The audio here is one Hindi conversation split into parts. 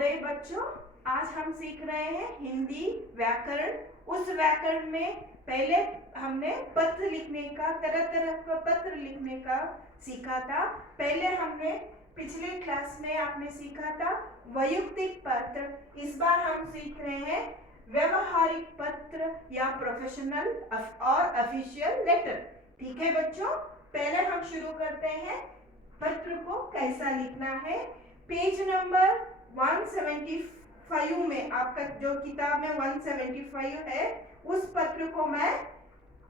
शुभोदय बच्चों, आज हम सीख रहे हैं हिंदी व्याकरण। उस व्याकरण में पहले हमने पत्र लिखने का, तरह तरह का पत्र लिखने का सीखा था। पहले हमने पिछले क्लास में आपने सीखा था वैयक्तिक पत्र। इस बार हम सीख रहे हैं व्यवहारिक पत्र या प्रोफेशनल और ऑफिशियल लेटर। ठीक है बच्चों, पहले हम शुरू करते हैं पत्र को कैसा लिखना है। पेज नंबर 175 में, आपका जो किताब में 175 है, उस पत्र को मैं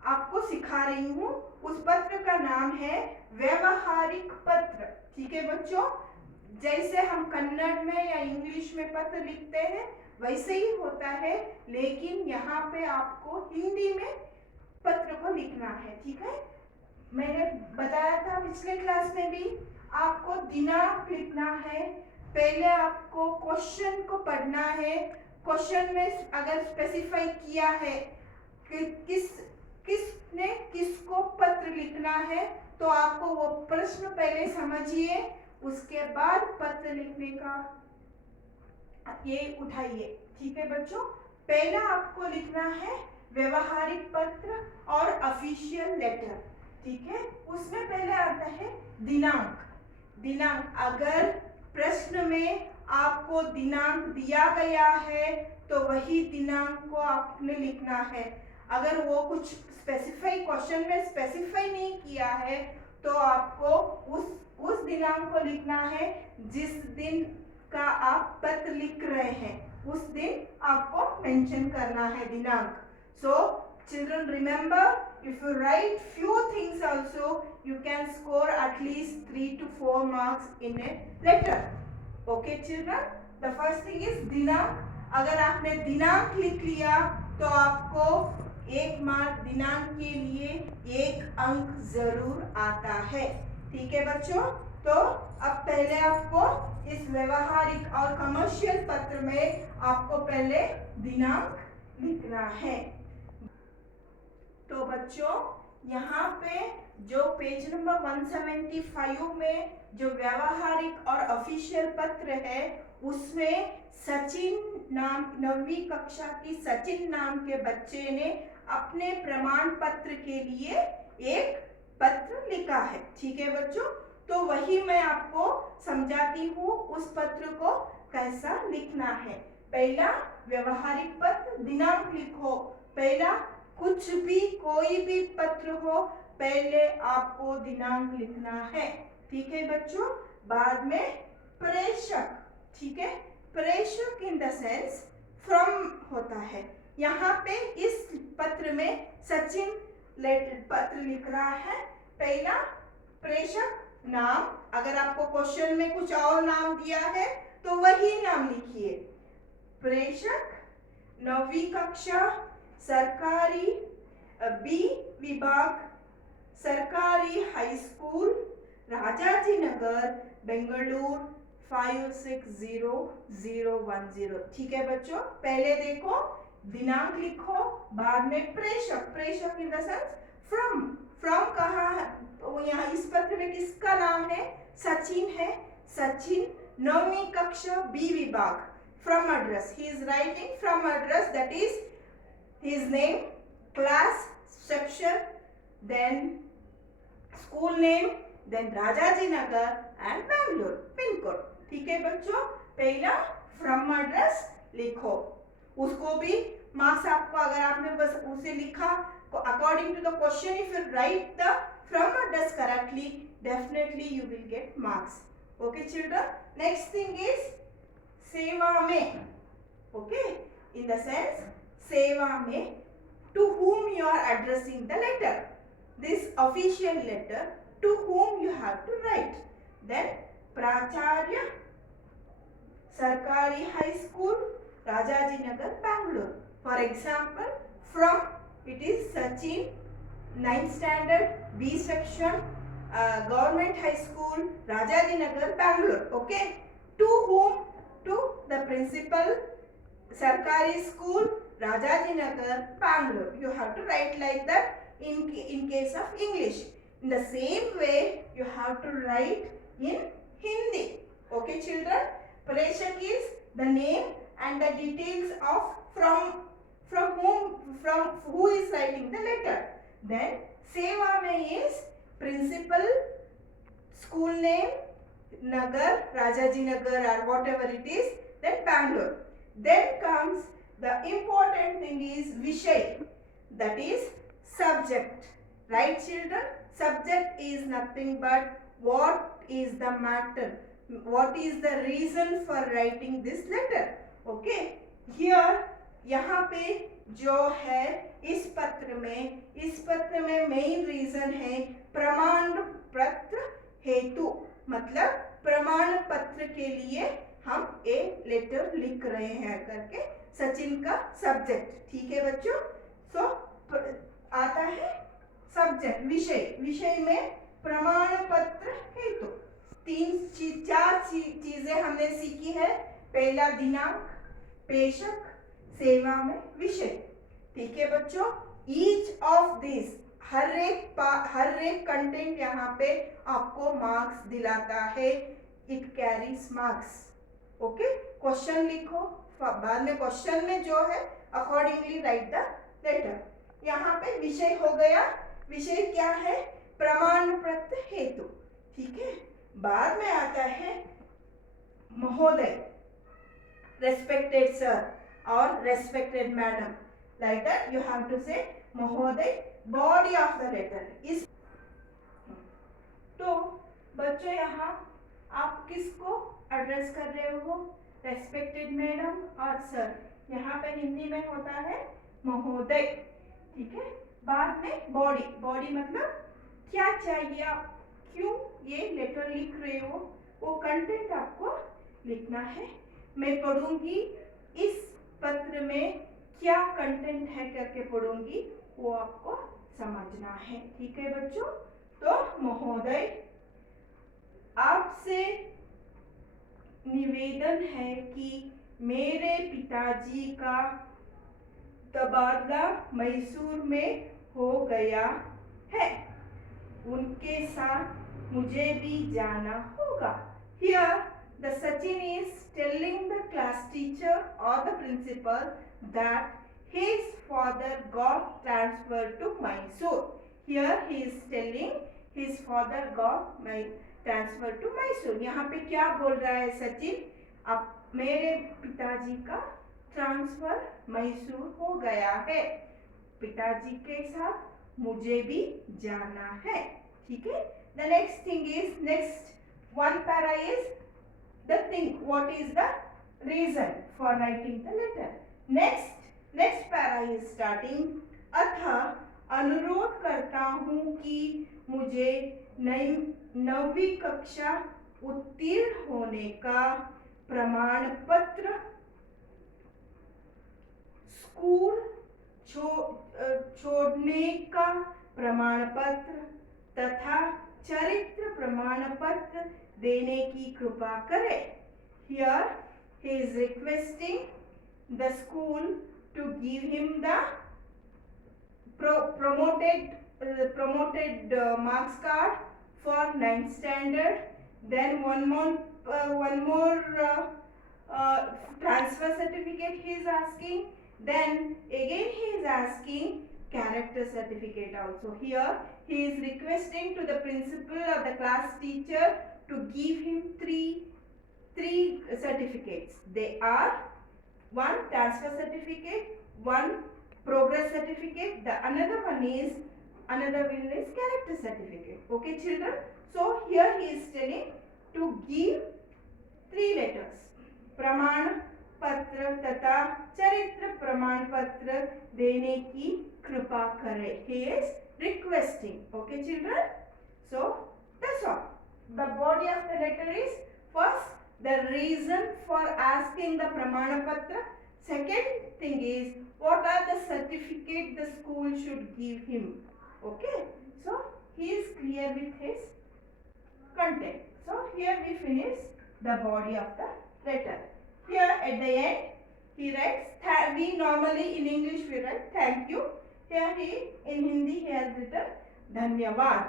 आपको सिखा रही हूँ। उस पत्र का नाम है व्यवहारिक पत्र। ठीक है बच्चों, जैसे हम कन्नड़ में या इंग्लिश में पत्र लिखते हैं वैसे ही होता है, लेकिन यहाँ पे आपको हिंदी में पत्र को लिखना है। ठीक है, मैंने बताया था पिछले क्लास में भी, आपको दिनांक लिखना है। पहले आपको क्वेश्चन को पढ़ना है। क्वेश्चन में अगर स्पेसिफाई किया है कि किसने किसको पत्र लिखना है, तो आपको वो प्रश्न पहले समझिए, उसके बाद पत्र लिखने का ये उठाइए। ठीक है बच्चों, पहला आपको लिखना है व्यवहारिक पत्र और ऑफिशियल लेटर। ठीक है, उसमें पहले आता है दिनांक। दिनांक, अगर प्रश्न में आपको दिनांक दिया गया है तो वही दिनांक को आपने लिखना है। अगर वो कुछ स्पेसिफाई, क्वेश्चन में स्पेसिफाई नहीं किया है, तो आपको उस दिनांक को लिखना है जिस दिन का आप पत्र लिख रहे हैं, उस दिन आपको मेंशन करना है दिनांक। So children, remember, if you write few things also, you can score at least 3 to 4 marks in a letter. Okay children, the first thing is दिनांक। अगर आपने दिनांक लिख लिया तो आपको 1 मार्क दिनांक के लिए 1 अंक जरूर आता है। ठीक है बच्चों, तो अब पहले आपको इस व्यवहारिक और कमर्शियल पत्र में आपको पहले दिनांक लिखना है। तो बच्चों, यहाँ पे जो पेज नंबर 175 में जो व्यवहारिक और ऑफिशियल पत्र है, उसमें सचिन नाम, 9वीं कक्षा की सचिन नाम के बच्चे ने अपने प्रमाण पत्र के लिए एक पत्र लिखा है। ठीक है बच्चों, तो वही मैं आपको समझाती हूँ उस पत्र को कैसा लिखना है। पहला व्यवहारिक पत्र, दिनांक लिखो। पहला कुछ भी, कोई भी पत्र हो, पहले आपको दिनांक लिखना है। ठीक है बच्चों, बाद में प्रेषक। ठीक है, प्रेषक इन द सेंस फ्रॉम होता है। यहाँ पे इस पत्र में सचिन पत्र लिख रहा है। पहला प्रेषक नाम, अगर आपको क्वेश्चन में कुछ और नाम दिया है तो वही नाम लिखिए। प्रेषक, 9वीं कक्षा, सरकारी बी विभाग, सरकारी हाई स्कूल, राजाजी नगर, बेंगलुरु 560010। ठीक है बच्चों, पहले देखो दिनांक लिखो, बाद में प्रेषक। प्रेषक in the sense from. From कहाँ है, तो यहाँ इस पत्र में किसका नाम है? सचिन है। सचिन, 9वीं कक्षा, बी विभाग। From address, he is writing from address, that is his name, class, section, then school name, then Rajaji Nagar and Bangalore pin code. ठीक है बच्चों, पहला from address लिखो। उसको भी मार्क्स आपको, अगर आपने बस उसे लिखा, according to the question, if you write the from address correctly, definitely you will get marks. Okay children, next thing is सेवा में। ओके, इन द सेंस सेवा में, to whom you are addressing the letter, this official letter, to whom you have to write. Then प्राचार्य, सरकारी high school, Rajaji Nagar, Bangalore. For example, from, it is Sachin, 9th standard, B section, government high school, Rajaji Nagar, Bangalore. Okay, to whom, to the principal, Sarkari school, Rajaji Nagar, Bangalore. You have to write like that in case of English. In the same way, you have to write in Hindi. Okay children, Preshak is the name and the details of from who is writing the letter. Then Seva mein is principal, school name, Nagar, Rajaji Nagar or whatever it is, then Bangalore. Then comes the important thing is Vishay, that is subject. Right children? Subject is nothing but what is the matter, what is the reason for writing this letter. Okay, here यहाँ पे जो है इस पत्र में मेन रीजन है प्रमाण पत्र हेतु, मतलब प्रमाण पत्र के लिए हम एक लेटर लिख रहे हैं करके सचिन का सब्जेक्ट। ठीक है बच्चों? सो आता है सब्जेक्ट, विषय में प्रमाण पत्र हेतु। चार चीजें हमने सीखी है। पहला दिनांक, पेशक, सेवा में विषय। ठीक है बच्चों? ईच ऑफ दिस, हर एक कंटेंट यहाँ पे आपको मार्क्स दिलाता है। It carries marks. Okay, question लिखो, बाद में क्वेश्चन में जो है अकॉर्डिंगली राइट द लेटर। यहाँ पे विषय हो गया। विषय क्या है? प्रमाण पत्र हेतु। ठीक है, बाद में आता है महोदय, रेस्पेक्टेड सर और respected madam. Like that you have to say महोदय, बॉडी ऑफ द लेटर इस। तो बच्चों यहाँ आप किसको एड्रेस कर रहे हो? रेस्पेक्टेड मैडम और सर। यहाँ पे हिंदी में होता है महोदय। ठीक है, बाद में बॉडी मतलब क्या चाहिए, आप क्यों ये लेटर लिख रहे हो, वो कंटेंट आपको लिखना है। मैं पढ़ूंगी इस पत्र में क्या कंटेंट है करके पढ़ूंगी, वो आपको समझना है। ठीक है बच्चों? तो महोदय, आपसे निवेदन है कि मेरे पिताजी का तबादला मैसूर में हो गया है, उनके साथ मुझे भी जाना होगा। Here the Sachin is telling the class teacher or the principal that his father got transferred to Mysore. Here he is telling his father got transferred to Mysore. यहाँ पे क्या बोल रहा है सचिन? अब मेरे पिताजी का ट्रांसफर मैसूर हो गया है, पिताजी के साथ मुझे भी जाना है। ठीक है? The next thing is, next one para is the thing, what is the reason for writing the letter. Next para is starting, अतः अनुरोध करता हूँ कि मुझे 9वीं कक्षा उत्तीर्ण होने का प्रमाण पत्र, स्कूल छोड़ने का प्रमाण पत्र तथा चरित्र प्रमाण पत्र देने की कृपा करें। Here he is requesting the school to give him the promoted marks card for 9th standard. Then one more transfer certificate he is asking. Then again he is asking character certificate also. Here he is requesting to the principal or the class teacher to give him three certificates. They are one transfer certificate, one progress certificate, the another one is character certificate. Okay children? So here he is telling to give 3 letters, प्रमाण पत्र तथा चरित्र प्रमाण पत्र देने की कृपा करें. He is requesting. Okay children? So that's all. The body of the letter is, first the reason for asking the pramana patra. Second thing is, what are the certificate the school should give him. Okay, so he is clear with his content. So here we finish the body of the letter. Here at the end he writes, we normally in English we write thank you. Here he in Hindi he has written धन्यवाद.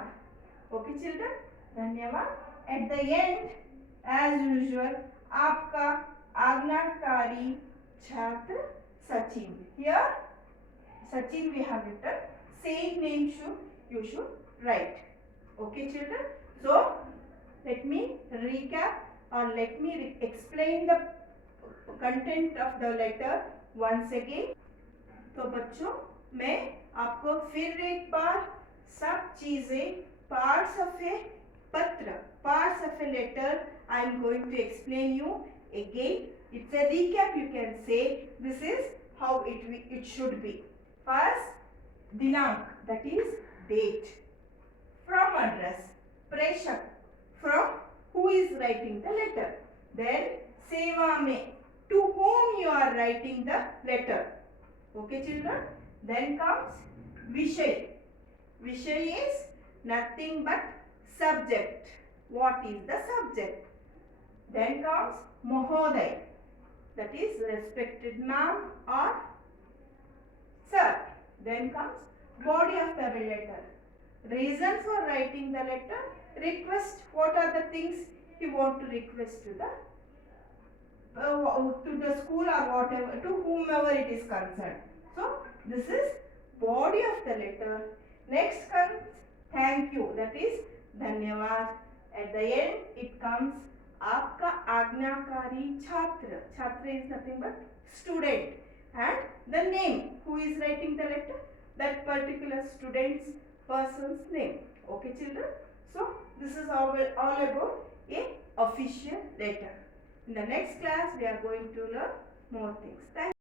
Okay children, धन्यवाद. At the end as usual आपका Sachin. Here Sachin we have written. Same name you should write. Okay children. So let me recap or let me explain the content of the letter once again. तो बच्चों मैं आपको फिर एक बार सब चीजें पार्ट्स ऑफ ए पत्र, parts of a letter I am going to explain you again. It's a recap, you can say. This is how it should be. First, dinank, that is date. From address, preshak, from who is writing the letter. Then seva mein, to whom you are writing the letter. Okay children. Then comes vishay. Vishay is nothing but subject. What is the subject? Then comes Mahoday, that is respected ma'am or sir. Then comes body of the letter. Reason for writing the letter. Request. What are the things you want to request to the school or whatever, to whomever it is concerned. So this is body of the letter. Next comes thank you, that is धन्यवाद. At the end it comes आपका आज्ञाकारी छात्र. छात्र is nothing but student, and the name who is writing the letter, that particular student's person's name. Okay children. So this is all about a official letter. In the next class we are going to learn more things. Thank you.